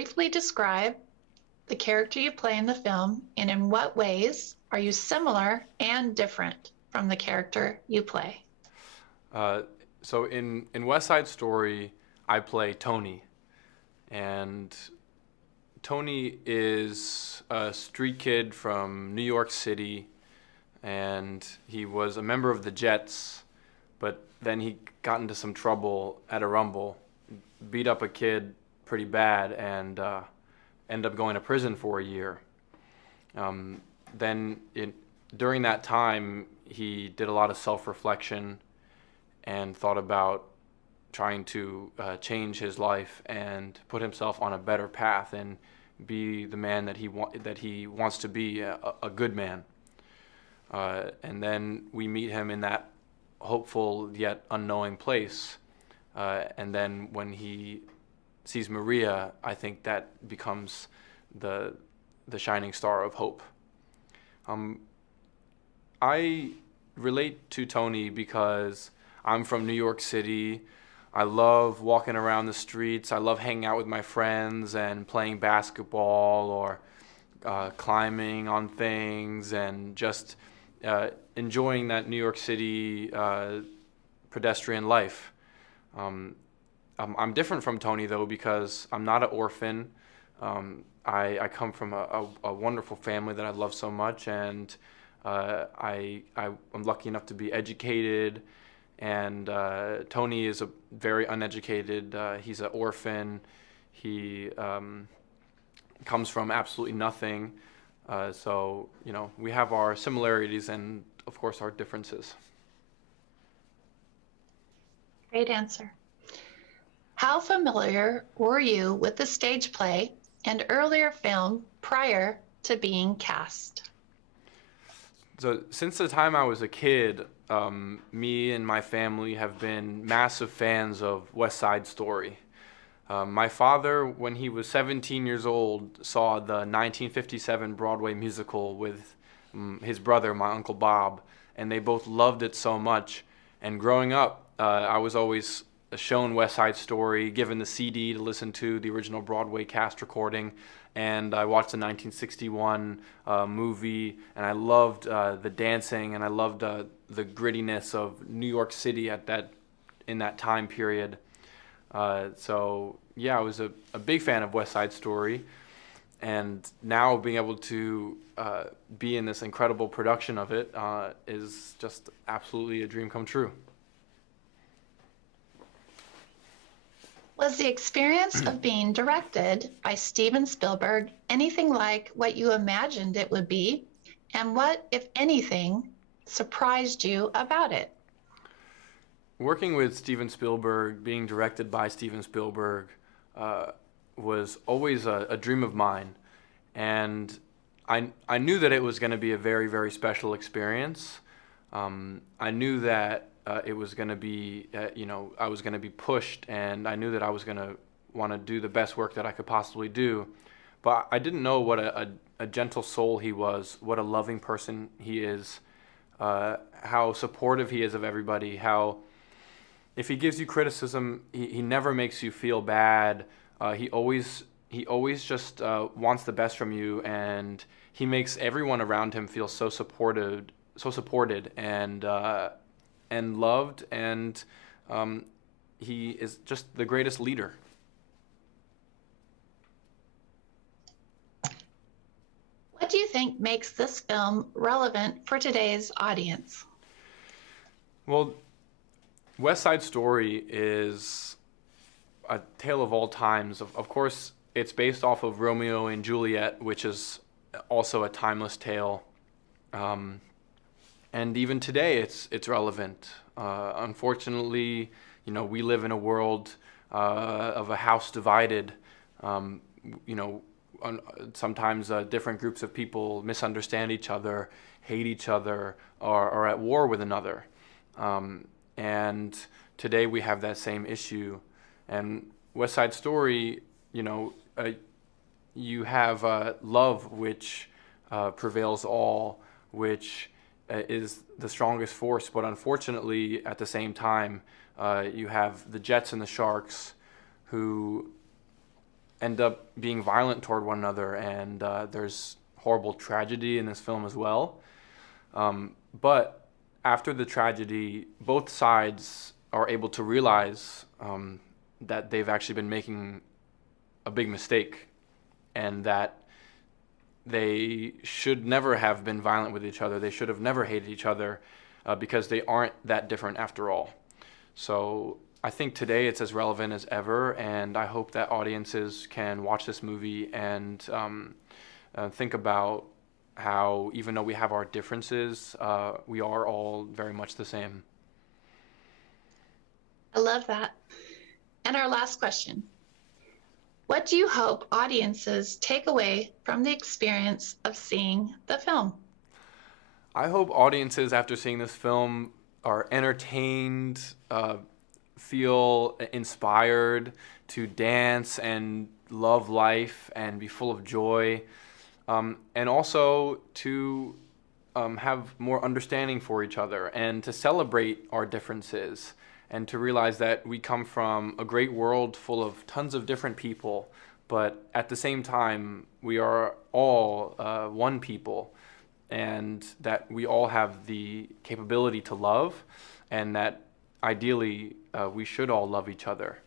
briefly describe the character you play in the film, and in what ways are you similar and different from the character you play? Uh, so in West Side Story, I play Tony, and Tony is a street kid from New York City, and he was a member of the Jets, but then he got into some trouble at a Rumble, beat up a kid pretty bad, and ended up going to prison for a year. Um, then during that time, he did a lot of self-reflection and thought about trying to change his life and put himself on a better path and be the man that he wants to be, a good man. And then we meet him in that hopeful yet unknowing place. And then when he sees Maria, I think that becomes the shining star of hope. I relate to Tony because I'm from New York City. I love walking around the streets. I love hanging out with my friends and playing basketball or climbing on things and just enjoying that New York City pedestrian life. I'm different from Tony, though, because I'm not an orphan. I come from a wonderful family that I love so much, and I'm lucky enough to be educated. And Tony is a very uneducated. He's an orphan. He comes from absolutely nothing. So, we have our similarities and, of course, our differences. Great answer. How familiar were you with the stage play and earlier film prior to being cast? So since the time I was a kid, me and my family have been massive fans of West Side Story. My father, when he was 17 years old, saw the 1957 Broadway musical with his brother, my Uncle Bob, and they both loved it so much. And growing up, I was always shown West Side Story, given the CD to listen to the original Broadway cast recording, and I watched the 1961 movie, and I loved the dancing, and I loved the grittiness of New York City in that time period. So yeah, I was a big fan of West Side Story, and now being able to be in this incredible production of it is just absolutely a dream come true. Was the experience of being directed by Steven Spielberg anything like what you imagined it would be? And what, if anything, surprised you about it? Working with Steven Spielberg, being directed by Steven Spielberg, was always a dream of mine. And I knew that it was going to be a very, very special experience. I knew that it was going to be, I was going to be pushed, and I knew that I was going to want to do the best work that I could possibly do. But I didn't know what a gentle soul he was, what a loving person he is, how supportive he is of everybody, how if he gives you criticism, he never makes you feel bad. He always just wants the best from you, and he makes everyone around him feel so supported and loved, and he is just the greatest leader. What do you think makes this film relevant for today's audience? Well, West Side Story is a tale of all times. Of course, it's based off of Romeo and Juliet, which is also a timeless tale. And even today, it's relevant. Unfortunately, we live in a world of a house divided. Sometimes different groups of people misunderstand each other, hate each other, or are at war with another. And today we have that same issue. And West Side Story, you have love, which prevails all, which is the strongest force. But unfortunately, at the same time, you have the Jets and the Sharks, who end up being violent toward one another, and there's horrible tragedy in this film as well. But after the tragedy, both sides are able to realize that they've actually been making a big mistake, and that they should never have been violent with each other. They should have never hated each other, because they aren't that different after all. So I think today it's as relevant as ever, and I hope that audiences can watch this movie and think about how, even though we have our differences, we are all very much the same. I love that. And our last question. What do you hope audiences take away from the experience of seeing the film? I hope audiences, after seeing this film, are entertained, feel inspired to dance and love life and be full of joy, and also to have more understanding for each other and to celebrate our differences and to realize that we come from a great world full of tons of different people, but at the same time, we are all one people, and that we all have the capability to love, and that ideally we should all love each other.